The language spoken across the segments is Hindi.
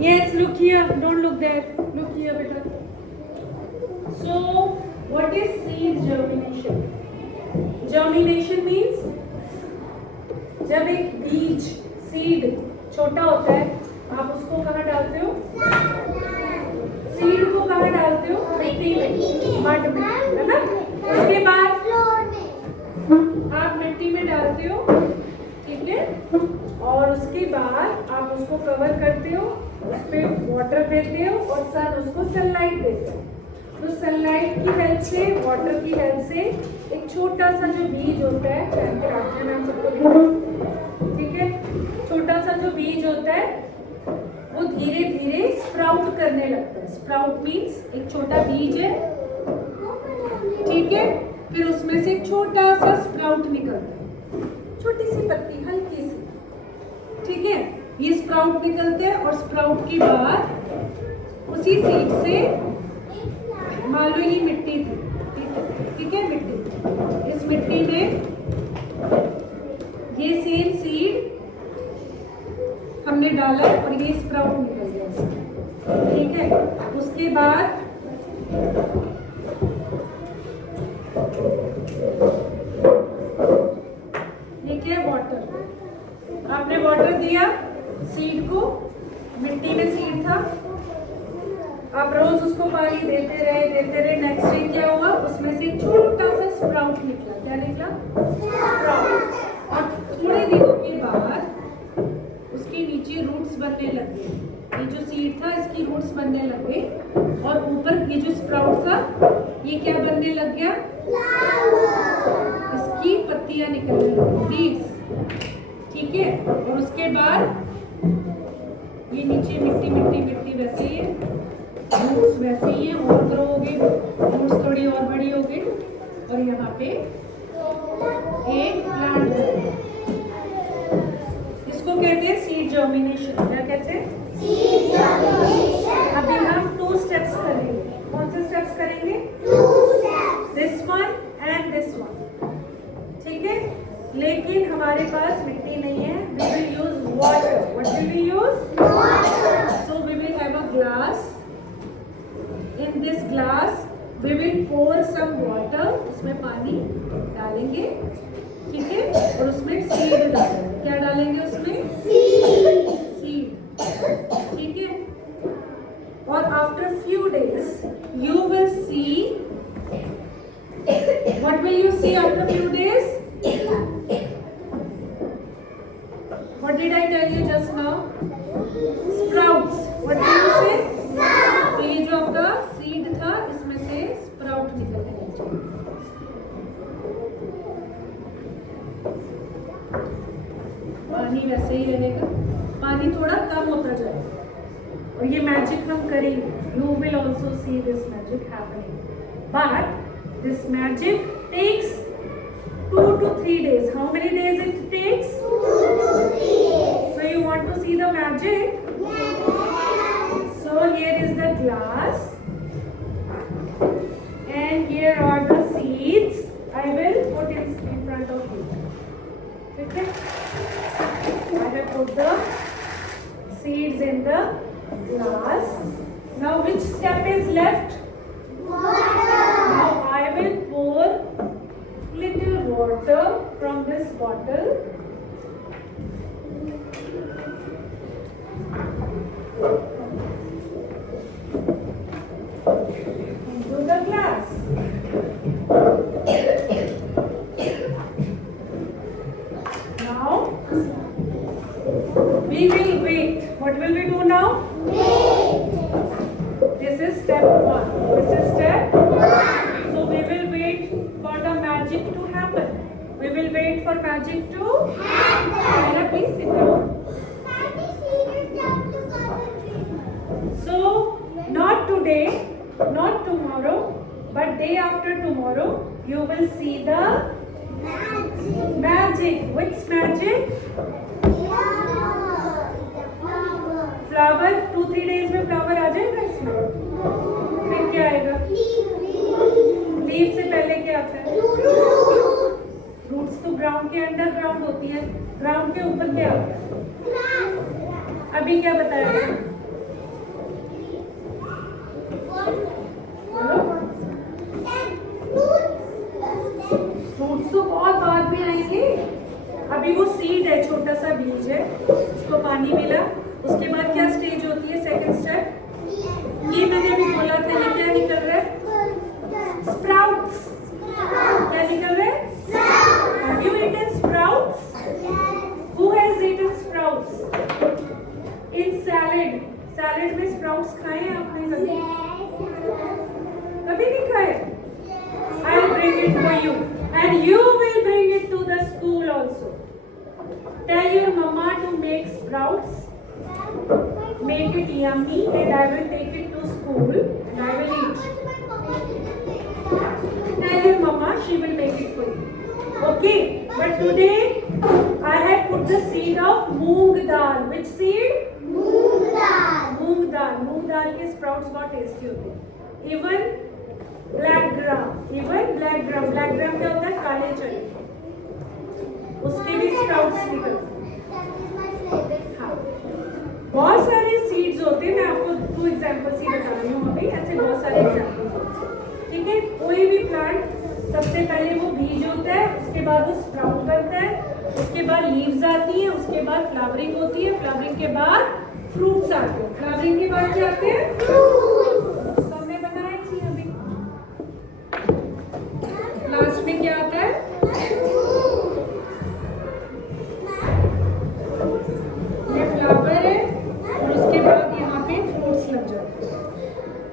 Yes, look here. Don't look there. Look here, beta. So, what is seed germination? Germination means जब एक बीज सीड छोटा होता है, आप उसको कहाँ डालते हो? सीड को कहाँ डालते हो? मिट्टी में, मड में, है ना? उसके बाद आप मिट्टी में डालते हो, ठीक है? और उसके बाद आप उसको कवर करते हो, उस पर वाटर देते हो और सन उसको सनलाइट देते हो। तो सनलाइट की हेल्प से, वाटर की हेल्प से एक छोटा सा जो बीज होता है, पहन के रखते हैं सबको, ठीक है? छोटा सा जो बीज होता है वो धीरे धीरे स्प्राउट करने लगता है। स्प्राउट मीन्स एक छोटा बीज है, ठीक है? फिर उसमें से एक छोटा सा स्प्राउट निकलता है, छोटी सी पत्ती, हल्की सी, ठीक है? ये स्प्राउट निकलते हैं और स्प्राउट के बाद उसी सीड से, मान लो ये मिट्टी थी, ठीक है? मिट्टी, इस मिट्टी में ये सेम सीड हमने डाला और ये स्प्राउट निकल गया, ठीक है? उसके बाद ये क्या है? वाटर। आपने वाटर दिया सीड को, मिट्टी में सीड था, आप रोज उसको पानी देते रहे। नेक्स्ट डे क्या हुआ? उसमें से छोटा सा स्प्राउट निकला। क्या निकला? स्प्राउट। और थोड़े दिनों के बाद उसके नीचे रूट्स बनने लगे। ये जो सीड था इसकी रूट्स बनने लगे और ऊपर ये जो स्प्राउट था ये क्या बनने लग गया? इसकी पत्तियां निकलने लगी, लीव्स, ठीक है? और उसके बाद ये नीचे मिट्टी वैसे ही है, रूट्स वैसे ही है, और ग्रो हो गए, रूट्स थोड़ी और बड़ी हो गई और यहाँ पे एक प्लांट। इसको कहते हैं सीड जर्मिनेशन। क्या कहते हैं? Seed germination. अभी हम 2 स्टेप्स करेंगे। कौन से स्टेप्स करेंगे? 2 steps, this one and this one, ठीक है? लेकिन हमारे पास मिट्टी नहीं है, we will use water. What will we use? Water. So we will have a glass. In this glass we will pour some water. उसमें पानी डालेंगे, ठीक है? और उसमें सीड डालेंगे। क्या डालेंगे उसमें? सीड, ठीक है? और after few days you will see. What will you see after few days? What did I tell you just now? Sprouts. What did you say? तो ये जो आपका सीड था इसमें से स्प्राउट निकलने लगे। पानी वैसे ही रहेगा, पानी थोड़ा कम होता जाएगा और ये मैजिक हम करेंगे। You will also see this magic happening, but this magic takes 2 to 3 days. How many days it takes? 2 to 3 days. So you want to see the magic? So here is the glass and here are the seeds. I will put it in front of you. Okay? I have put the seeds in the glass. Now which step is left? Water. Now I will pour little water from this bottle. Into the glass. Now we will wait. What will we do now? Wait. This is step 1. This is step 1. So we will wait for the magic to happen. We will wait for magic to happen. Please sit down. So not today, not tomorrow, but day after tomorrow, you will see the magic. Which magic? Flower. 2-3 days में flower आ जाएगा इसमें। फिर क्या आएगा? लीव से पहले क्या आता है? रूट्स तो ग्राउंड के अंडरग्राउंड होती है, ग्राउंड के ऊपर क्या आता है? अभी क्या बताया था? फ्रूट्स तो बहुत बाद में आएंगे, अभी वो सीड है, छोटा सा बीज है, उसको पानी मिला, उसके बाद क्या स्टेज होती है, सेकंड स्टेप, ये मैंने अभी बोला था, ये क्या निकल रहा है? स्प्राउट्स। क्या निकल रहा है? Have you eaten sprouts? Who has eaten sprouts? In salad. Salad में स्प्राउट्स खाए हैं आपने कभी? कभी नहीं खाए? I'll bring it for you, and you will bring it to the school also. Tell your mama to make sprouts, make it yummy, and I will take it to school and I will eat. Tell your mama, she will make it for you. Okay, but today I have put the seed of moong dal. Which seed? Moong dal. Moong dal. Moong dal के sprouts बहुत tasty होते हैं. Even black gram. Even black gram. Black gram क्या होता है? काले चने. उसके भी sprouts निकलते हैं. हाँ. बहुत सारे seeds होते हैं. मैं आपको 2 examples ही बता रही हूँ अभी. ऐसे बहुत सारे examples होते हैं. ठीक है? कोई भी plant सबसे पहले वो बीज होता है, उसके बाद वो स्प्राउट बनता है, उसके बाद लीव्स आती हैं, उसके बाद फ्लावरिंग होती है, फ्लावरिंग के बाद फ्रूट्स आते हैं, फ्लावरिंग के बाद क्या आते हैं? फ्रूट्स। हमने बनाए थी अभी। लास्ट में क्या आता है? ये फ्लावर है और उसके बाद यहाँ पे फ्रूट्स लग जाते हैं।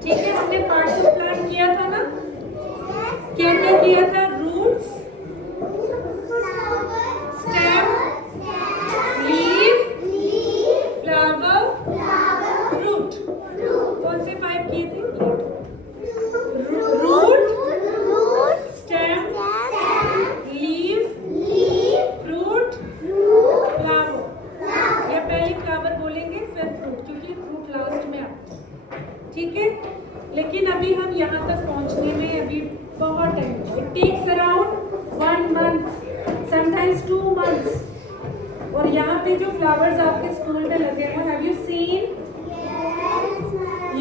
ठीक है, हमने पार्ट ऑफ प्लांट किया था ना? क्या क्या किया था? Roots, stem, leaf, flower, root. कौन से 5 किए थे? Root, stem, leaf, fruit, flower. या पहले फ्लावर बोलेंगे फिर फ्रूट, क्योंकि फ्रूट लास्ट में आता है। ठीक है, लेकिन अभी हम यहाँ तक पहुँचने में अभी बहुत time, it takes around 1 month, sometimes 2 months. और यहाँ पे जो फ्लावर्स आपके स्कूल में लगे हुए, have you seen?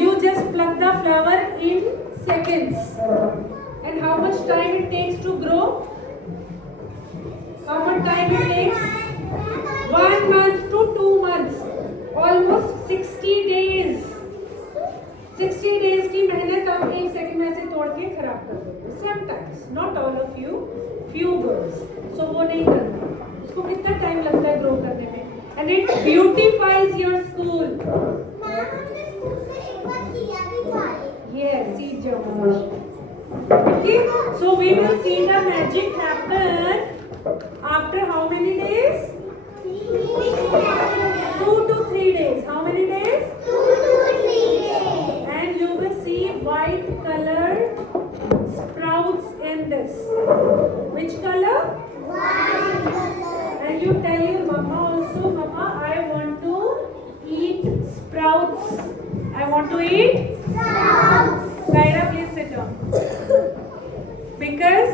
You just pluck the flower in seconds. And how much time it takes to grow? How much time it takes? 1 month to 2 months. Almost 60 days. 60 days की मेहनत आप 1 सेकंड में से तोड़ के खराब कर दोगे. Sometimes, not all of you, few girls. So वो नहीं करना. उसको कितना टाइम लगता है ग्रो करने में? And it beautifies your school. Ma'am हमने स्कूल से एक बार किया भी था. Yes, seed germination. Okay, so we will see the magic happen after how many days? 2 to 3 days. How many days? 2 to 3 days. And you will see white colored sprouts in this. Which color? White color. And you tell your mama also, Mama, I want to eat sprouts. I want to eat sprouts. Kaira, please sit down. Because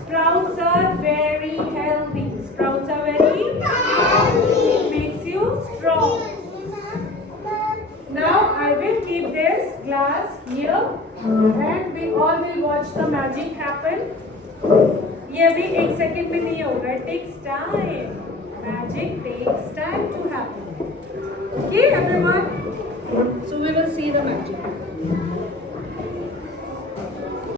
sprouts are very healthy. Sprouts are very healthy. It makes you strong. Now I will keep this glass here and we all will watch the magic happen. ये अभी 1 सेकंड में नहीं होगा. It takes time. Magic takes time to happen. Okay, everyone. So we will see the magic.